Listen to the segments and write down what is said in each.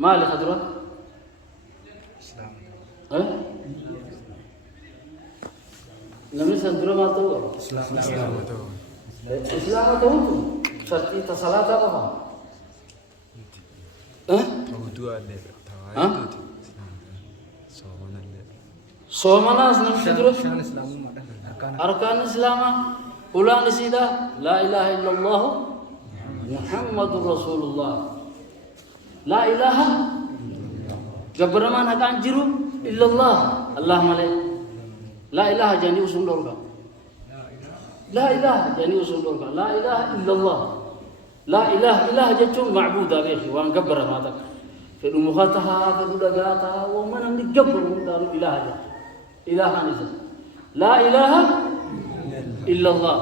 ما لخدرة ها نمي سندرة ما تو إسلام تو شرطي تصلاة apa soomana asnam sidro arkan islam ulan sida la ilaha illallah muhammadur rasulullah la ilaha gabraman hakan jiru illallah allah male la ilaha jani usul dorga la ilaha jani usul dorga la ilaha illallah la ilaha ilaha jechun ma'buda bihi wa gabra matak fi mukhataha fi dagata wa man gabru daru ilaha ilaha nisa la ilaha illallah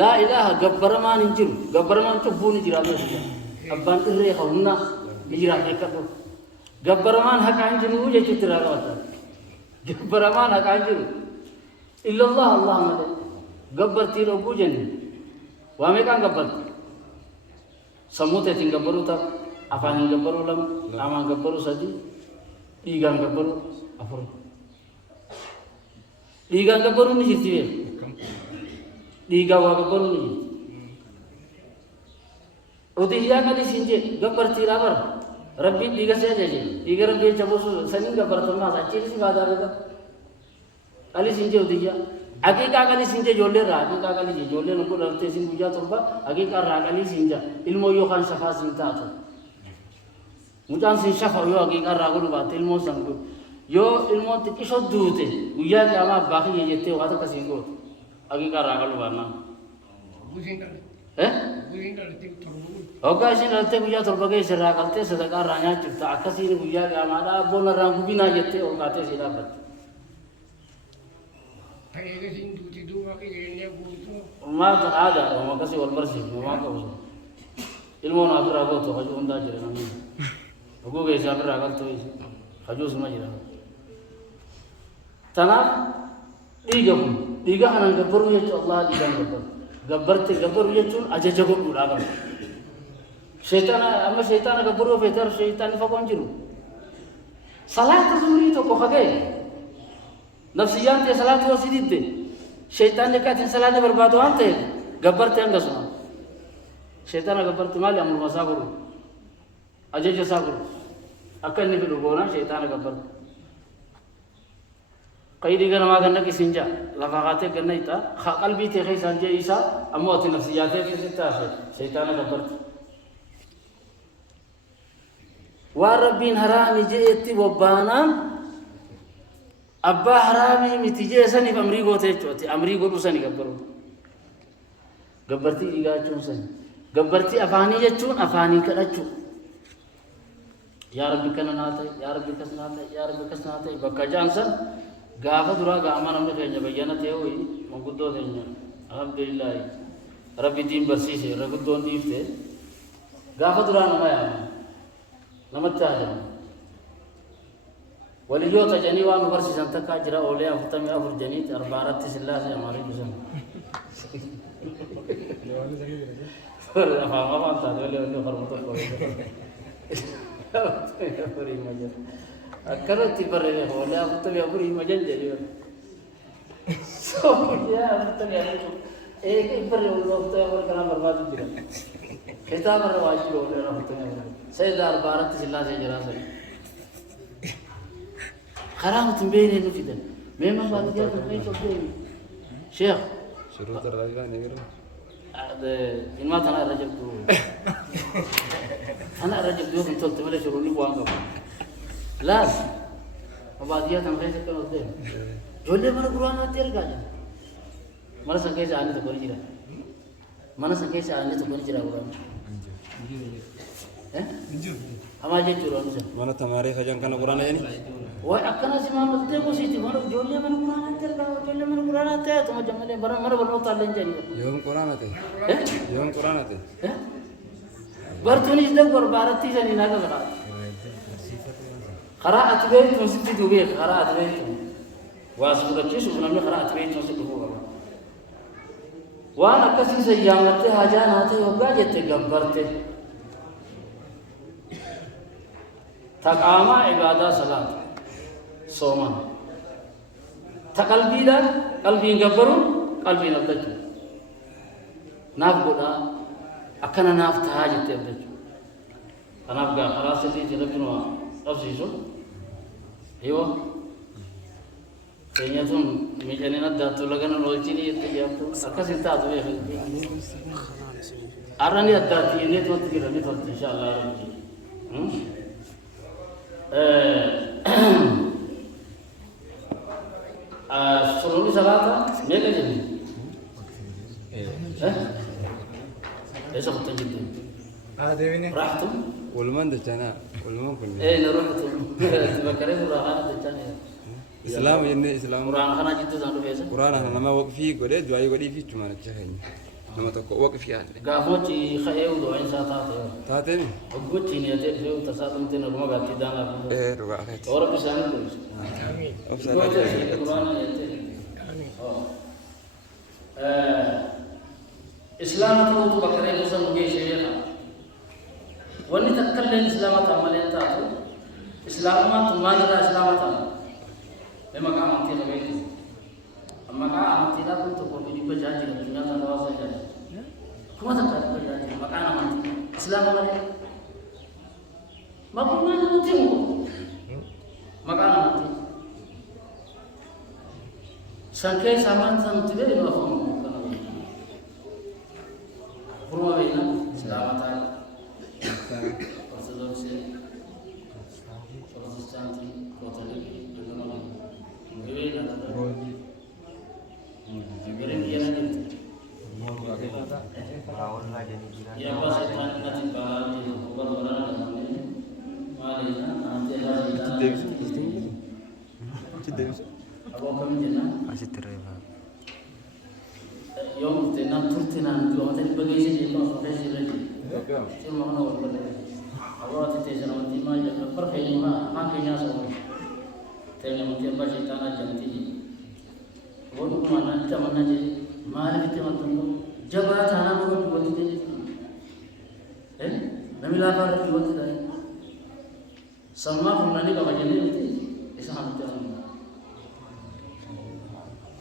la ilaha gabraman jiru gabraman chubun jira be abban irre khawna hijra hekatu gabraman hakan jiru je chitra rawata gabraman hakan jiru illallah allah made gabbarti ro bujani wa me kan gabbar samute tin gabbaru ta afan gabbaru lam ama gabbaru sadi igan gabbaru afur igan gabbaru ni jitiwe diga wa gabbaru ni udiya kali sinje gabbar tirabar rabbi diga se jeje diga rabbi chabusu sanin gabbar to na sachiri si bada ga ali sinje udiya hakika kali sinje jolle ra hakika kali jolle no ko rante sin buja torba hakika ra kali sinja ilmo yo khan shafa sinta to mujan sin shafa yo hakika ra ko ba ilmo sangu yo ilmo te kisho dute uya ke ama baki yete wa ta kasingo hakika ra kalu bana oka sin rante buja torba ke sira kalte sadaka ranya chipta akasi ni buja ke ama da bona rangu bina yete o kate sira bat ما هذا وما كسي والبرسي وما كوزو ilmu nafsu rago to haju unda jira nami ogo ge sabra ragal to haju suma jira tana diga hanan gabbaru yetu allah diga gabbarte gabbaru yetu aja jago ulaga shaytan amma shaytan gabbaru fetar shaytan fa konjiru salat zuri to ko hage nafsiyat ya salat wasidide shaytan ne katin salat berbadu ante gabbarte anga suma shaytan gabbartu mali amul masaburu ajaja saburu akal ne bilu gona shaytan gabbartu qaidi gana ma ganna kisinja lafaqate ganna ita qalbi te khaysan je isa amwat nafsiyat ke sita shaytan gabbartu wa rabbin harami jeetti wabana abba harami mitije sani amri gote choti amri godu sani gabbaru gabbarti diga chun sani gabbarti afani jechuun afani kadhachu ya rabbi kana naate ya rabbi kasnaate ya rabbi kasnaate bakka jansan gaafa dura gaama namni keenya bayyana ta'e hoyi manguddoo teenya alhamdulillah rabbi diin barsiise raguddoon dhiifte gaafa dura nama yaama namatti haajama waliyyoota janii waan nu barsiisan takkaa jira oolee 44 janiiti arbaaratti sillaasee amaarii bisan apa tahu oleh hormat beri majan. Kalau tiba rene oleh aku tu biar beri majan jadi. So dia aku tu biar beri Allah tu yang berkenan berbatu juga. Kita berwajib oleh orang tu yang. Saya dar barat silah saya jelas. Sekarang tu beri itu kita. Memang batu dia tu ni cukup. Syekh. Suruh terlagi kan ni kira. ada inmat anak rajab tu anak rajab tu untuk teman suruh ni buang kau las apa dia kan saya kalau tu jodoh mana Quran hati erganya mana sakit saya ane tu boleh jira mana sakit saya ane tu boleh jira Quran ama je curang sah mana tamari kajang kana Quran aja ni wah akan nasi Muhammad tu positif mana jodoh mana Quran hati erganya jodoh mana Quran hati tu macam mana barang mana barang talent jadi Yang Quran ate yang Quran ate bertunis dah berbarat tiga ni naga berat qaraat bayt masjid Dubai qaraat bayt wasu kecil sebenarnya qaraat bayt masjid Dubai wana kasi sayyamat hajana te yoga jette gabbarte تقاما عبادة صلاة صوما تقلبي دا قلبي قبرو قلبي نبدجو ناف قدا أكنا ناف تهاجت يبدجو أنا أبقى خلاص تيجي ربنا أفسيسو ايوه سينيتون ميجانين الداتو لغنا نولجيني يتجابتو أكاسين تاتو يخي أراني الداتي نيتوات كيرا نيتوات إن شاء الله ربي سلومي صلاة ميكا جمي ايش أخذت جدا راحتم ولمن دجانا ولمن كنا ايه نروحتم تبكرين راحات دجانا إسلام يني إسلام قرآن خنا جدا زانو فيسا قرآن أنا لما وقفي قدي دعاء قدي في جمانة جهني لما تكو وقفي هذا قافوتي خيو دعين ساتاتي تاتني وقوتي نياتي خيو تساتم تنا رما باتي دانا إيه ربع خير ورب سامي كويس أفسد قرآن نياتي إسلام تو بكرين مسلم جيش شيخا وني تكلم إسلام تعملين تاتو إسلام ما تمانير إسلام تعمل لما كان أنتي لبيت أما كان أنتي لا كنت تقول لي بجاجي الدنيا تناوز جاجي كم تكاد بجاجي ما كان أنتي إسلام ما لي ما كنا نتيم ما كان أنتي سانكي سامان سانتي ما فهم فرما بينا إسلام تعالى Ortodoksi, Protestanti, Katolik, يوم تنام ترتنان يوم تنام بقيسي جيبان صحيح لجي ثم هنا والبلد الله تتجنا ودي ما جل برخي ما كينيا سوى تنام ممكن باشي تانا جنتي وقول ما نحن تمنى جي ما لك تمنى جبات أنا بقول ودي تجي إيه نميلا فارق في ودي ده سلمان فلاني كم جنيه ودي إيش هم تمنى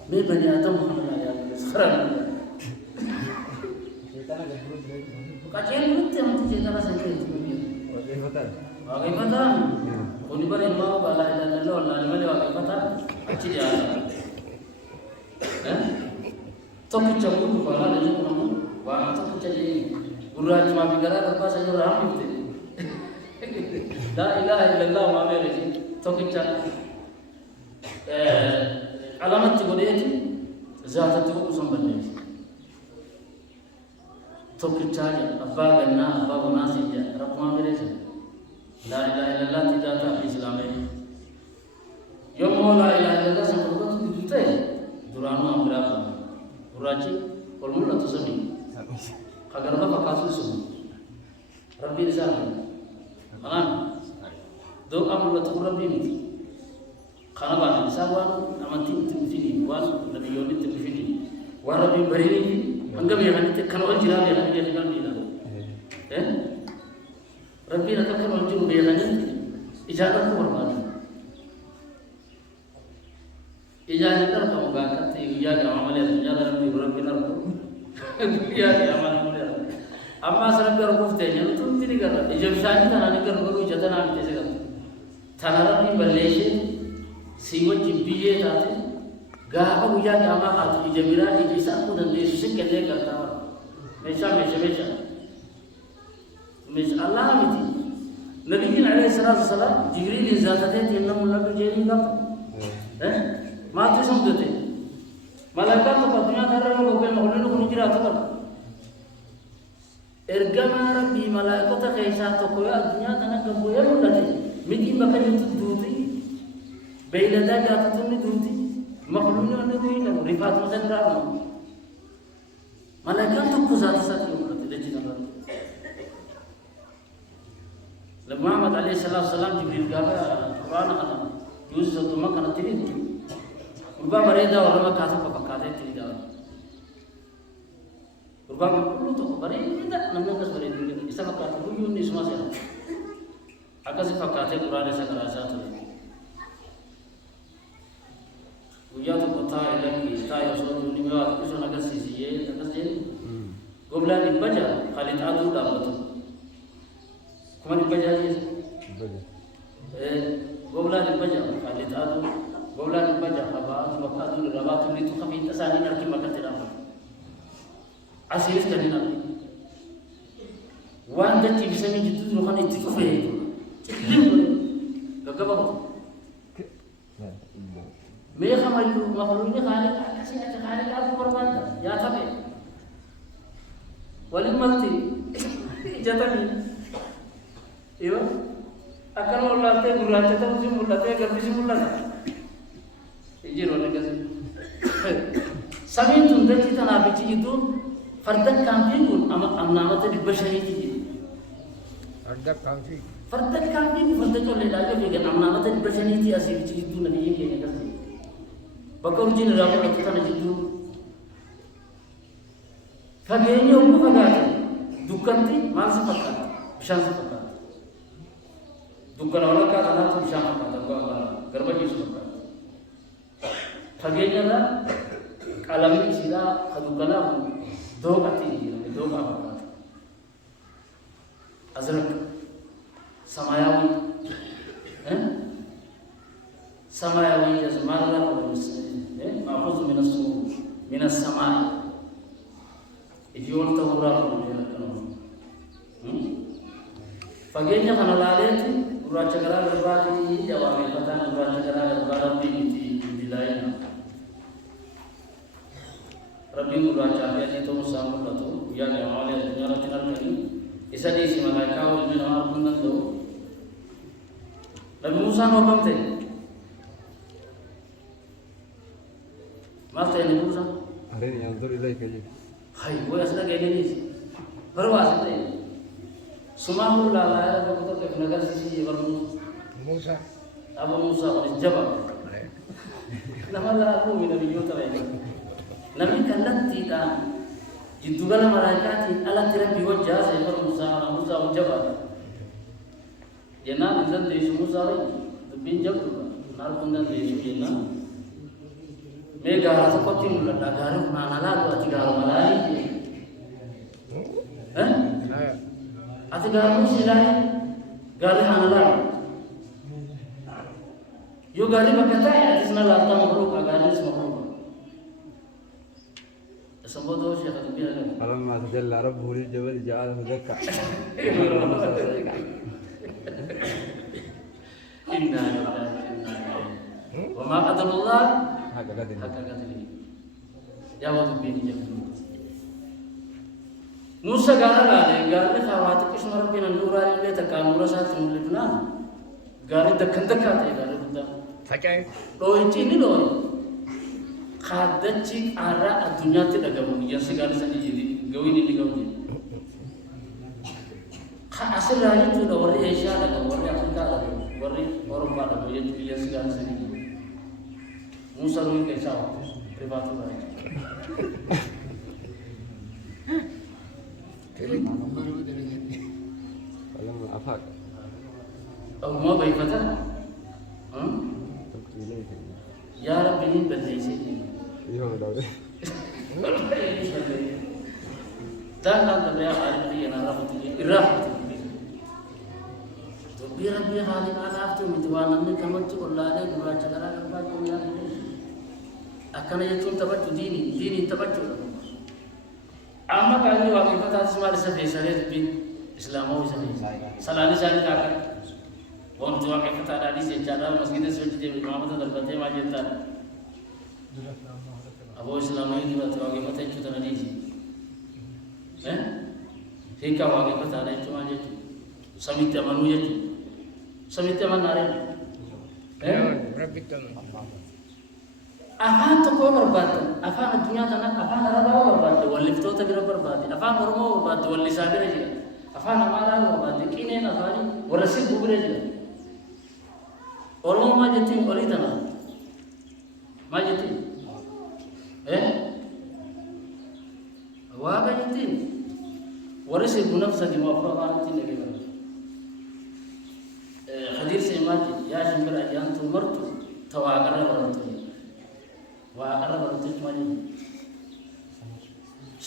مي بني آدم محمد عليه السلام kajian itu yang cerita saja itu. Bagaimana? Kau beri mau balai dan lalu lalu bagaimana? Kecil ya. Tapi campur balai dan lalu wah itu kecil. Urut cuma bicara apa saja orang itu. La ilaha illallah Muhammad Rasul. Tapi campur. Alamat itu dia itu. Zat itu usamanya. Tokicari abba ganna abba munasija rakuma mereza la ilaha illallah tidak tak Islam yom la ilaha illallah sampai tu juta duranu berapa uraji kalau mula tu seni agar apa kasus semua Rabbi disana aman doa mula tu Rabbi miti karena apa disawan amantin tu fini wan nabi yoni tu fini wa Rabbi berini Anggap yang nanti kalau orang jiran yang nanti dia bilang, Rabbi nak kalau orang jiran dia nanti ijazah tu berapa? Ijazah itu kamu gak kata ijazah amalan ijazah Rabbi nak, ijazah amalan. Amma Rabbi orang kufte tu tidak kan? Ijazah sahih tanah ni kan baru ijazah nak kita kan? Tanah Rabbi Malaysia, siwat jimpiye tadi. Gak aku jadi amak atau ijabira ijisa aku dan Yesus kene kata mesha Allah miti Nabi alaihi salatu wasalam Jibril zatate tinna mulla jadi ngap mati samdete malaikat to dunia thara ro be maulana ko nijira to ergama rabbi malaikat kaisa to ko dunia tana ko boya mudate miti bakal itu duti beilada ga to ni duti makhluknya ada di dalam rifat macam mana? Malaikat tu kusat-kusat yang berarti dia tidak berarti. Muhammad alaihi salam Jibril kata Quran kata Yusuf tu makan nanti itu. Urba mereka orang kata apa kata tidak. Urba perlu tu mereka tidak namanya kas mereka. Isa kata buyun ni semua saya. akasi fakkaatee quraana isa qaraasaa ture. Guyyaa tokko taa'e lakkii taa'e osoo duuni mee waa xiqqisoo agarsiisiyee akkas jedhu goblaan dhibba ja'a qalixaatuu dhaabbatu. Kuma dhibba ja'a jechuudha. Goblaan dhibba ja'a qalixaatuu goblaan dhibba ja'a qabaatu bakka aduu irraa baatu litu qabiinta isaanii harki makkatti dhaabbatu. Asiinis kan hin arginu. Waan dachii bisamii jidduu jiru kan itti cufee cillim gaggabamu. Mee kamayyuu makhluuqni khaalii akkasii akka khaalii dhaabuu barbaadda yaa tabe. Waliin malti ijatanii yoo akkana olaaltee gurraacha ta'uu si mul'atee garbi si mul'ata. Ijjiroon akkasii. Samiin tun dachii tanaaf ichi jidduu fardan kaampiin kun amnaamata dhibba shaniiti jedhe. Fardan kaampiin farda colleedhaa yoo eegan amnaamata dhibba shaniiti asii ichi jidduu nabiyyiin keenya akkasii. Bakka urjiin irraa mul'atu kana jidduu fageenya oguu fagaate dukkanti maal si fakkaata? Bishaan si fakkaata. Dukkana walakkaa kanaatu bishaan fakkaata garba jiisu fakkaata. Fageenya irraa qalamni isiidhaa ka dukkanaa kun dooqatti jedhame dooqaa fakkaata. Azraq samaayaawii samaayaawii jechuun maalirraa maafuuzu mina samaa ijoolta huraa fuudhee akkana fageenya kana laaleetti gurraacha garaa garbaatii jawaabeeffataan gurraacha garaa garbaa rabbiin itti dilaayina rabbiin gurraachaa fi adii ta'uu isaa mul'atu guyyaa qiyaamaa addunyaa irratti arganii isa dhiisi malaayikaa ilmi namaa arguu hin danda'u. Nabi Muusaan hoogam ta'e maal ta'e Nabi Muusaan? Areeni yanzur ilayka jedhe. Hai, gue asal gini berwas itu. Semua mulai ada beberapa negara sisi baru Musa. Abu Musa oleh Jabal. Nama lah aku minat video terakhir. Nabi kalian tidak itu kalau mereka Allah tidak diwajah saya baru Musa oleh Jabal. Jena insan desu Musa lagi. Binjak tu. Narpundan desu jena. Megara seperti mulut negara mana lalu ati garu malai, ati garu silai, garu mana lalu, yo garu berkata ati sana lata makhluk, garu semua makhluk. Semua tu siapa tu biar. Alam masuk jalan Arab boleh jawab jalan mereka. Inna lillahi wa ma qadarullah. Hakkat ini. Ya waktu bini jam. Musa gara ni khawati kismar binan nurani le takkan nura saat mulidna. Gara dakkan dakate gara buta. Fakai. Doi ini doi. Khadachi ara dunia tidak gamu yang segala sani jadi gawin ini gawin. Kha asal lagi tu dah wari Asia dah wari Afrika dah wari Eropa dah yang segala sani. Musa lu kaisa privatu baik. Alam afak. Oh mau baik pada? Ya Rabbi ini berdiri sini. Iya dah. Dan terlihat hari ini yang arah itu irah. Biar hari arah tu mituanan ni kamu tu Allah ni gurau cakap apa kau yang akan aja cuma tabat dini tabat tu. Amma kali waktu kita semua di sana Israel bin Islam mau sana. Salani sana takkan. Orang tua kita ada di sejarah masjid seperti di Muhammad terbaca majid tak. Abu Islam ini juga tua kita itu tanah di sini. Hingga waktu kita ada itu majid. Samita manusia itu. Samita mana ada? Afaan tokko barbaadde afaan addunyaa kana afaan arabaa barbaadde walliftoota bira barbaadde afaan oromoo barbaadde wallisaa bira jira afaan amaaraa barbaadde qineen afaanii warra sirbuu bira jira oromoo maal jettiin olii tana maal jettiin waaqa jettiin warri sirbu nafsati moo afur afaanitti dhagee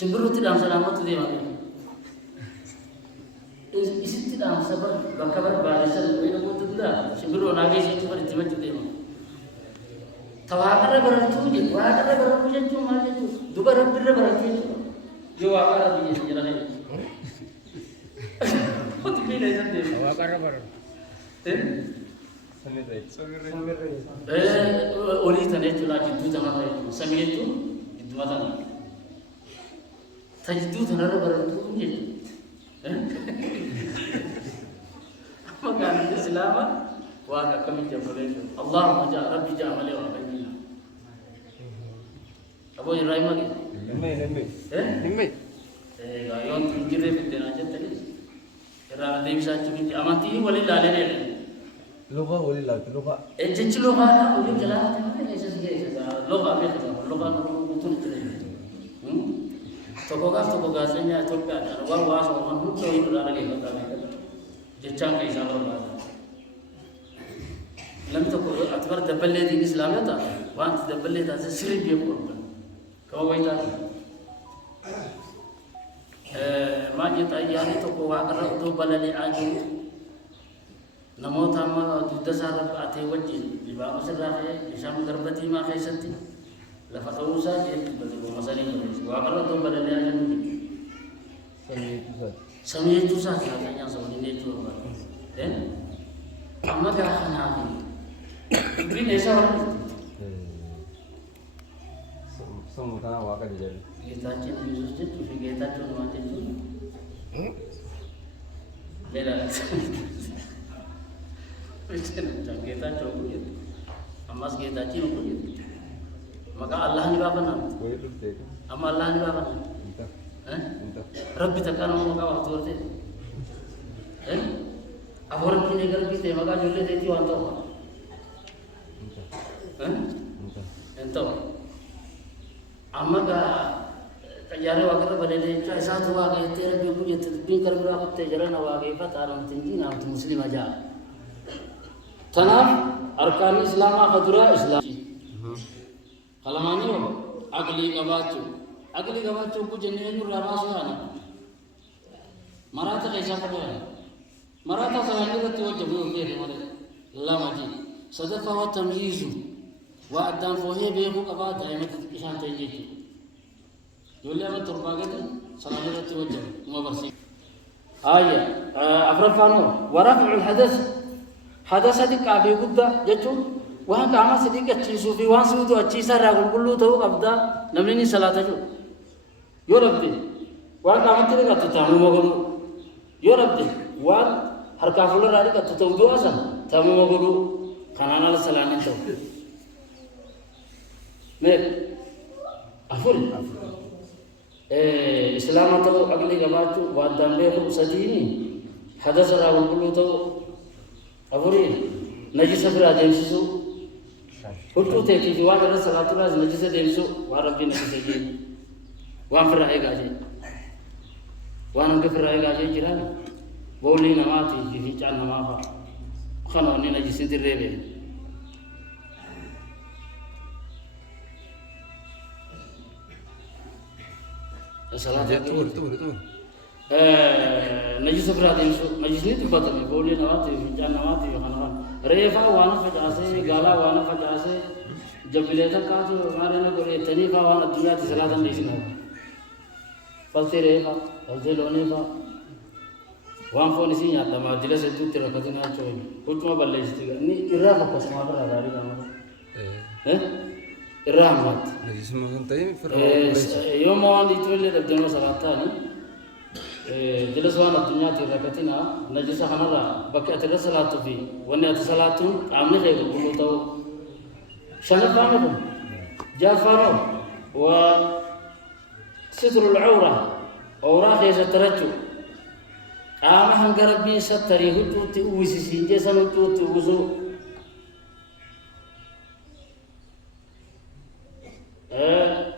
Simburu tidak selamat tu dia mati. Isi tidak sabar, bangka berbahasa itu itu dah. Simburu nagi sih cuma itu dia. Tawakar berarti je, wakar berarti je cuma je tu. Dua berarti berarti je. Jo wakar dia jalan ni. Betul ni dah sendiri. Wakar berarti. Oli tanah itu lagi tu tanah itu. Sambil itu dua tanah. Tadi tu tanah berarti tu je. Maka anda selama wah kami jawab Allah majak Rabbi jamal wa bainina. Abu Ibrahim lagi. Nimbe. Gayon tunjire bidena aja tadi. Era dewi saja binti amati wali lalene. Lupa boleh lah, lupa. Jadi lupa na ujung jalan tu ni saya lupa apa tu? Lupa betul betul. Toko gas sebenarnya tu kan. Awal was orang tu itu dah lagi kata mereka. Jecang kaisa lupa. لم تكن أعتبر دبلة دين إسلامية تا وأنت دبلة تا سرير بيقول كويتا ما جت أيامي تكو واقرأ تو بلالي آجو نمو تاما دسار أتي وجه لبعض سراحة إشام دربتي ما خيستي لفتوسا جت بدو مسالين بدو واقرأ تو بلالي آجو سميه tu sah katanya sebenarnya itu amma gaafa naafi ibrin eessa warra Semuanya wakar jadi. geetaachin yesus jechuun fi geetaachoo namaa jechuun beela geetaachoo kun jedhu ammas geetaachin kun jedhu maqaa allah ni baafanna amma allah ni baafanna Rabbi takkan mau kau waktu itu, Orang kini kerja kita maka jual itu antau, entau. Amma ka tayari waktu berada di satu waktu itu dia punya terpikir berapa jalan waktu itu taruh tinggi nama Muslim aja. Tanam arkan Islam akadura Islam. Kalau mana agli kabacu. Agli gabacho ko jenne nur ramasana marata kaisa kabaya marata salani rati wajhu ke mare la maji sadafa wa tamyizu wa adam fohe be ko kaba daimat kishan tayi jolle ma turbagati salani rati wajhu ma barsi aya afrafano wa raf'u al hadath hadi kabe gudda jechu wa kama sidika chisu fi wasudu achisa ragul kullu to qabda namni salataju Yo Rabbi, wan kamu tidak kata tamu maguru. Yo Rabbi, wan harga fular hari kata tamu dua san tamu maguru. Kanan ala salamin tu. Mek, afur. Islam atau agli gabacu, wan dambe aku sedini. Hada sarabul bulu tu afuri. Najis afur ada yang susu. Hutu teki jual ada salatulah najis ada yang susu. Wan Rabbi najis lagi. Wan fir'ai gaje wan ke fir'ai gaje jiran boli namati fi chan namafa khano ni naji sindir rebe salat Tur. naji sabra din su naji ni tibata me boli namati fi chan namati khano refa wan fajase gala wan fajase jabileta ka to mare na gore tani ka wan dunya ti salatan di sini False reva, false lonefa. Wan phone isi nyata ma jelas itu tirakatnya coy. Utma balle istiga. Ni irah apa semua berada kamu? Irah mat. Jadi semua kan tadi Yo mau andi itu le dabdano salata ni. Jelas wan dunia tirakatnya najis khamara. Baki atira salatu fi. Wani atira salatu amne kayak bulu tahu. Shanafano pun. Jafaro wa ستر العورة أوراق يسترجو قام هنقرب بين ستري هتو تؤوسي جسم هتو تؤوسو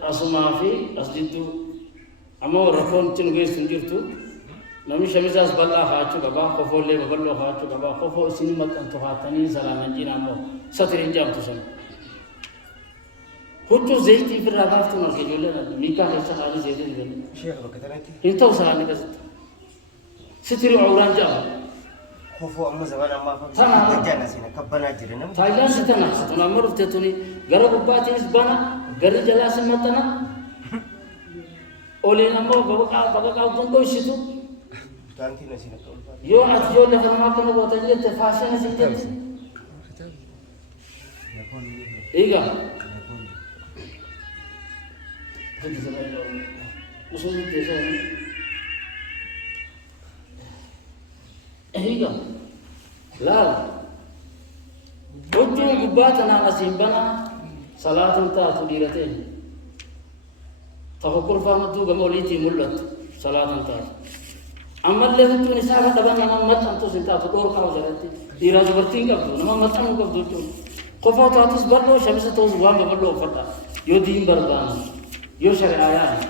أسمع في أصدقو أما رفون تنجيس تنجرتو نمي شميزاس بلا خاچو كبا خفو لي ببلو خاچو كبا خفو سينما كنتو خاتني سلام جينا مو سترين جام تسن huccuu zayitii firraa baaftu marge ijoolleen miikaa keessa kaanii zeetii diban Sheekh bakka tanatti hin ta'u salaanni keessatti sitiri awuraan ja'a kofoo amma zabana ammaa Tana. fakkii gajjaan asiin akka banaa jira namni. faayidaan si tana situn amma dhufte tuni gara gubbaatiinis bana garri jalaas hin maxxana oliin ammoo baqaqaa gungo ibsitu Taantiin asiin akka ulfaatu. yoo ati ijoollee kanamaa akkana gootan jette faashina isin jette egaa usul teessa egaa laal hojii gubbaa tanaan asiin banaa salaatuun taatu dhiirateen tafakkurfaa madduu gama oliitiin mul'attu salaatuun taatu ammallee huccuun isaa kan dhaban nama maxxantus hin taatu dhoorkaa jalatti dhiiraa dubartiin qabdu nama maxxanuu qabdu huccuun qofaa taatus bal'oo shamisa ta'us waan babal'oo uffadha yoo diin barbaadu yoo shari'aa yaadu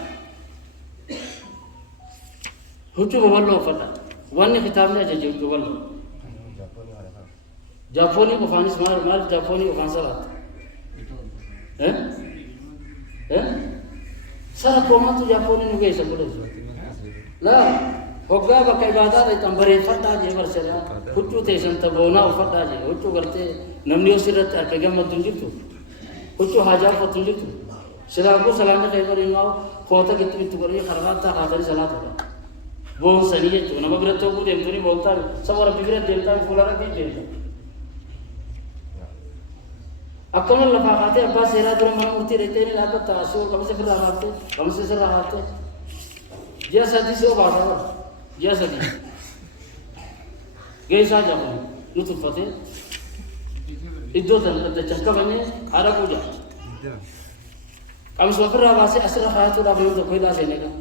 huccuu babal'oo uffadha wanni kitaabni ajaje huccuu bal'oo Jaaponi qofaanis maal Jaaponi qofaan salaata sara koomatu Jaaponi nu geessa godhatu laa hoggaa bakka ibaadaa dhaqan bareeffadhaa jee barsiisaa huccuu teessan taboonaa uffadhaa jee huccuu gartee namni yoo sirratti akka gammaddu hin jirtu huccuu haajaa uffattu hin jirtu silaakuu salaamni kee godhin maa koota gidduutti godhanii karbaattaa kaatanii salaatudha boonsanii jechuudha nama biratti oguu deemtanii boontaa saba rabbi bira deemtaa fuula rabbii deemta akkuma lafaa kaatee abbaa seeraa dura mana murtii dheettee ni dhaabbatta asii qabisa firraa baaftee qabisa sirraa baaftee ji'a sadii si obaasaa bara ji'a sadii geessaa jaafani nu tuffatee iddoo tan daddachan kabanyee haadha buuja qabisuma firraa baasee asirra kaayatuudhaaf yoo tokko hidhaa seenee qaba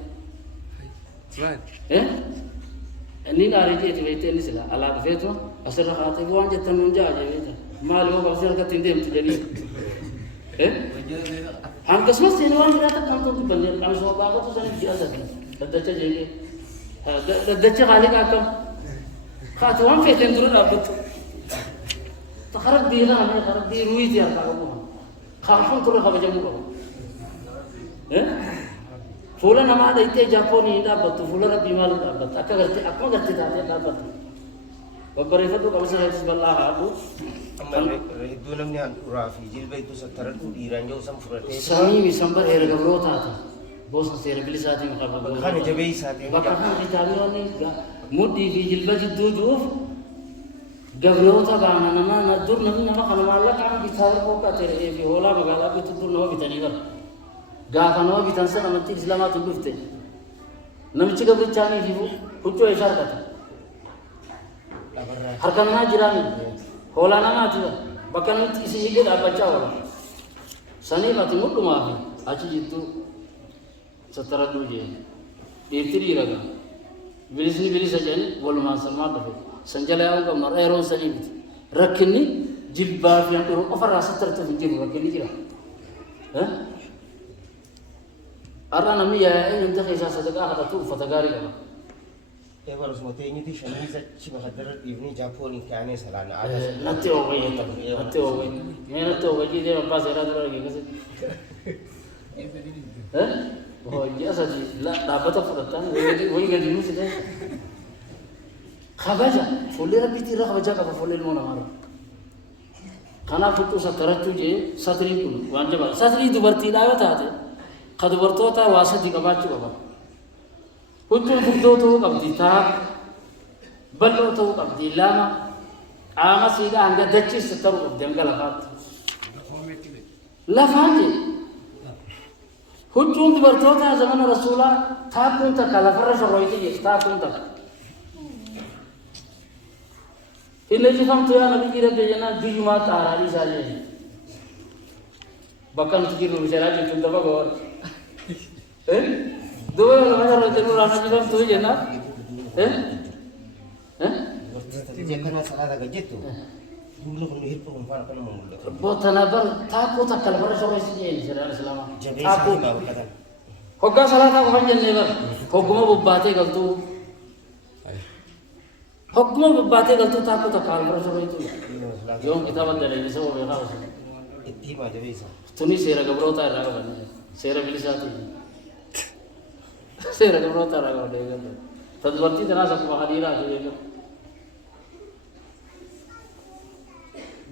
inni dhaarii jeeti beektee inni sila alaa dhufeetuma asirra kaatee waan jettan nuun ja'a jee beekta maali yoo qabsee harkatti hin deemtu jedhii hanqasumas seenee waan biraa takka hamtuu dubbanne qabisuma baafatu saniif ji'a sadii daddacha jeeqee daddacha qaaliqa akkam kaatu waan feeteen dura dhaabbattu rabbii kana rabbii ruuyiiti harkaa qabu kaafuun turre kabajamuu qabu fuula namaa dhayitee Jaappoonii hin dhaabbattu fuula rabbii maal dhaabbatta akka gartee akkuma gartee taatee dhaabbattu babbareeffadhu qabisa reetis bal'aa haadhu Amma hedduu namni handhuuraa fi jilba hedduu sattaradhu dhiiraan yoo san fudhatee samii sanbar heera gabroo taata boosa seera bilisaatiin qaba kana jabee isaatiin bakka kana kitaabiyoonni mudhii fi jilba jidduu jiruuf gabroota baana nama dur namni nama kana maallaqaan bitaara qoqqatee fi hoolaa magaalaa bitu dur nama bitanii bara gaafa nama bitan sana amantii islaamaatu dhufte namichi gabrichaanii fi huccuu isaa harkata harka namaa jiraami hoolaa namaati bakka namichi isii hiikee dhaabbachaa oola saniif ati mudhumaa fi achi jidduu sattaradhuu jee dhiirti dhiiraga bilisni bilisa jedhani walumaan salmaa dhufe san jala yaa'uu qabna dheeroon sanii biti rakkinni jilbaa fi handhuuruu qofarraa sattartuuf hin jiru rakkinni jira har'a namni yaa'ee namta keessaa sadaqaa kadhatu uffata gaarii qaba barusuma teenyiti shamiisa chiba haddara dhiifnii Jaappooniin kaanee salaana natti oowwayye natti oowwayye mee natti oowwayye deema abbaa seeraa dura argee keessatti ji'a sadii dhaabbata fudhattaan wayii gadi nuusi ta'e kabaja fuullee rabbiitti irra kabajaa qaba fuullee ilmoo namaarra kanaaf huccuu sattarachuu jee satiriin kun waan jabaa satirii dubartiidhaa yoo taate ka dubartoota waa sadii qabaachuu qaba huccuun furdoo ta'uu qabdi taa bal'oo ta'uu qabdi lama qaama siidhaa hanga dachiis ta'uu qabdi hanga lafaatti lafaan jee huccuun dubartoota zamana rasuulaa taakkuun takka lafarra shorroyti jee taakkuun takka inni jifamtu yaa nabiyyi rabbi jennaan biyyumaa xaaraarii isaa jee bakka nuti jirru seeraa jechuun dafa gawar dua lafa shorroyti nurraa na jifamtu jennaan kana salaata gajjettu duubni kun hirpa kun faana kana mul'atu bootana bar taakkuu takka lafarra shorroyti jee seeraa islaamaa jabee isaa himaa bakkatan hoggaa salaataa qofan jennee bar hogguma bobbaatee galtuu hogguma bobbaatee galtuu taakkuu takka lafarra shorroyti yoon kitaaba daleessisa beekaa Itti hima jabeessa. Tuni seera gabroota irraa qaban. Seera bilisaati. Seera gabroota irraa qaban eegalu. Tadbartii tanaas akkuma hadiiraati eegalu.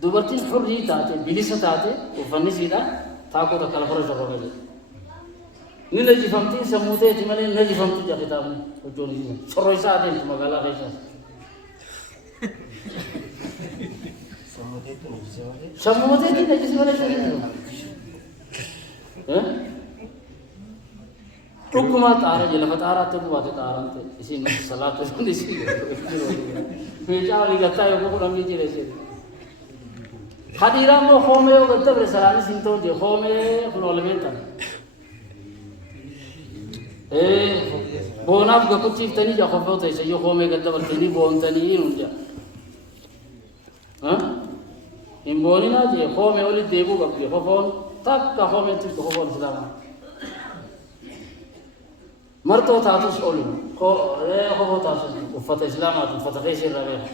Dubartiin hurrii taate, bilisa taate, uffanni siidhaa taakota kala fara shorroba jedhu. Ni lajjifamtii sammuu ta'eeti malee ni lajjifamtii jedhe taa'amni hojjoon isaa. Shorroo isaa adeemtu magaalaa keessaas. Sammuuteetti nuffisee malee. Sammuu ta'eeti lajjisee malee shorroo. Dhukkuma xaara jala lafa xaaraatti bu'aate xaaraan ta'e isiin salaata sun isiin meeshaa walii gattaa yoo kudhamni jira ishee. Hadiiraan moo hoomee yoo gatta bire salaanis hin ta'u jee hoomee kun oolmeetan. Boonaaf gakkuttiiftanii jaa qofoo ta'e yoo hoomee gatta bartanii boontanii nun jaa. Hin booninaa jee hoomee olitti deebuu qabdi qofoon takka hoomeetti qofoon islaamaa. Martoo taatus oolu qofoo taatus uffata islaamaati uffata keessa irraa beeku.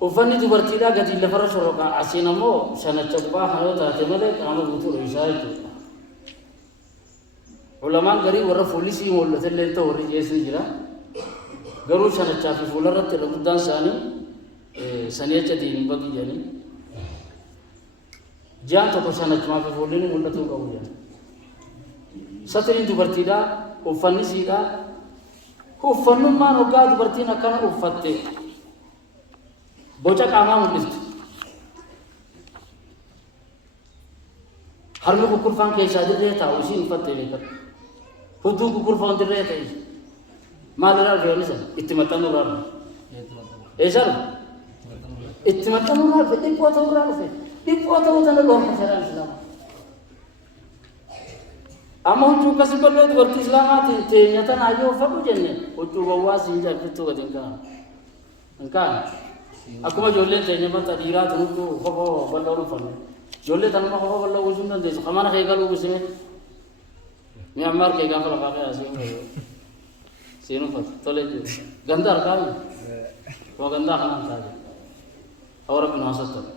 Uffanni dubartiidhaa gadi lafarra shorroqa asiin ammoo shanacha qubaa kan yoo taate malee qaama guutuu isaa jechuudha. Ulamaan garii warra fuulli sii mul'ate illee ta'u warri jeesni jira. Garuu shanachaa fi fuularratti irra guddaan isaanii sanii acha diiniin bakki jedhanii. Jaan tokko shanachumaa fi fuulli ni mul'atuu qabu jedhan. Satiriin dubartiidhaa uffanni siidhaa uffannummaan hoggaa dubartiin akkana uffatte boca qaamaa mul'iftu. Harmi kukurfaan keessaa dirree taa'u isiin uffattee beekatu. Hudduu kukurfaan dirree ta'e maal irraa dhufee isa itti maxxanuu irraa dhufe. Eessa dhufe? Itti maxxanuu irraa dhufe dhiphoo ta'uu irraa dhufe. Dhiphoo ta'uu tana dhoomfa jedhaan islaamaa. Amma huccuu akkasii bal'oo dubartii islaamaatiin teenyatan hayyoo uffadhu jenne huccuu gowwaa siin jaalliftuu gadi hin kaa'an. Hin kaa'an. Akkuma ijoolleen teenya bakka dhiiraatu huccuu kofoo bal'oo uffanne. Ijoollee tanuma kofoo bal'oo uwwisuu hin dandeessu. Kamana kee galuu uwwisee mi ammaar kee gaafa lafaa kee siin uffata tole jiru. Ganda harkaa mi? Waa gandaa kanaan taa'e. Awwa rabbi nu haasattu.